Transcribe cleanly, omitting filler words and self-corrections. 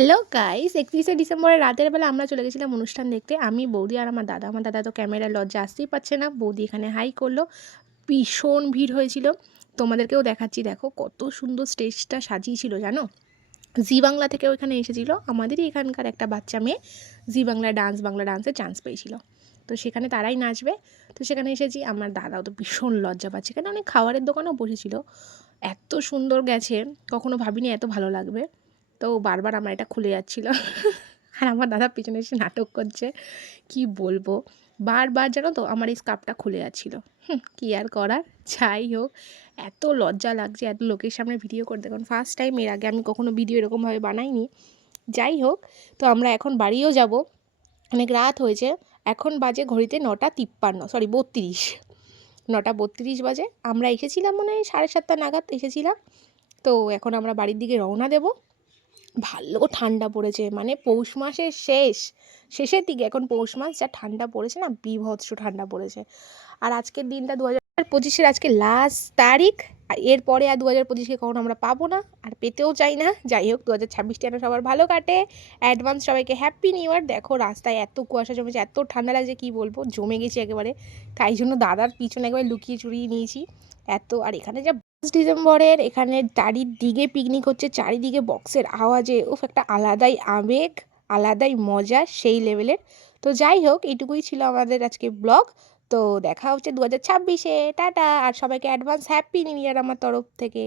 Hello guys, 31শে ডিসেম্বরের রাতের বেলা আমরা চলে গেছিলাম অনুষ্ঠান দেখতে। আমি, বৌদি আর আমার দাদা। আমার দাদা তো ক্যামেরায় লজ্জা আসতেই পারছে না। বৌদি এখানে হাই করলো। ভীষণ ভিড় হয়েছিল। তোমাদেরকেও দেখাচ্ছি, দেখো কত সুন্দর স্টেজটা সাজিয়েছিল জানো। জি বাংলা থেকে ওইখানে এসেছিলো আমাদেরই এখানকার একটা বাচ্চা মেয়ে। জি বাংলা বাংলা ডান্সে চান্স পেয়েছিল। তো সেখানে তারাই নাচবে। তো সেখানে এসেছি। আমার দাদাও তো ভীষণ লজ্জা পাচ্ছে, এখানে অনেক খাবারের দোকানও বসেছিল। এত সুন্দর গেছে, কখনো ভাবিনি এত ভালো লাগবে। তো বারবার আমার এটা খুলে যাচ্ছিল। আর আমার দাদা পিছনে এসে নাটক করছে, কি বলবো। বারবার জানো তো আমার এই স্কার্ফটা খুলে যাচ্ছিল। কি আর করার। যাই হোক, এত লজ্জা লাগছে এত লোকের সামনে ভিডিও করতে, কারণ ফার্স্ট টাইম, এর আগে আমি কখনো ভিডিও এরকমভাবে বানাইনি। যাই হোক, তো আমরা এখন বাড়িও যাব, অনেক রাত হয়েছে। এখন বাজে ঘড়িতে 9:53, সরি 32, 9:32 বাজে। আমরা এসেছিলাম মনে হয় 7:30 নাগাদ এসেছিলাম। তো এখন আমরা বাড়ির দিকে রওনা দেব। ভালো ঠান্ডা পড়েছে, মানে পৌষ মাসের শেষের দিকে, এখন পৌষ মাস, যা ঠান্ডা পড়েছে না, বীভৎস ঠান্ডা পড়েছে। আর আজকের দিনটা 2025-এর আজকে লাস্ট তারিখ। আর এরপরে আর 2025-কে কখনো আমরা পাবো না, আর পেতেও চাই না। যাই হোক, 2026টা যেন সবার ভালো কাটে। অ্যাডভান্স সবাইকে হ্যাপি নিউ ইয়ার। দেখো রাস্তায় এত কুয়াশা জমেছে, এত ঠান্ডা লাগছে, কি বলবো, জমে গেছি একেবারে। তাই জন্য দাদার পিছনে একবারে লুকিয়ে চুরিয়ে নিয়েছি এত। আর এখানে যা ডিসেম্বরের এখানে চারিদিকে পিকনিক হচ্ছে, চারিদিকে বক্সের আওয়াজে উফ, একটা আলাদাই আবেগ, আলাদাই মজা, সেই লেভেলের। তো যাই হোক, এইটুকুই ছিল আমাদের আজকে ব্লগ। তো দেখা হচ্ছে 2026-এ। টাটা। আর সবাইকে অ্যাডভান্স হ্যাপি নিউ ইয়ার আমার তরফ থেকে।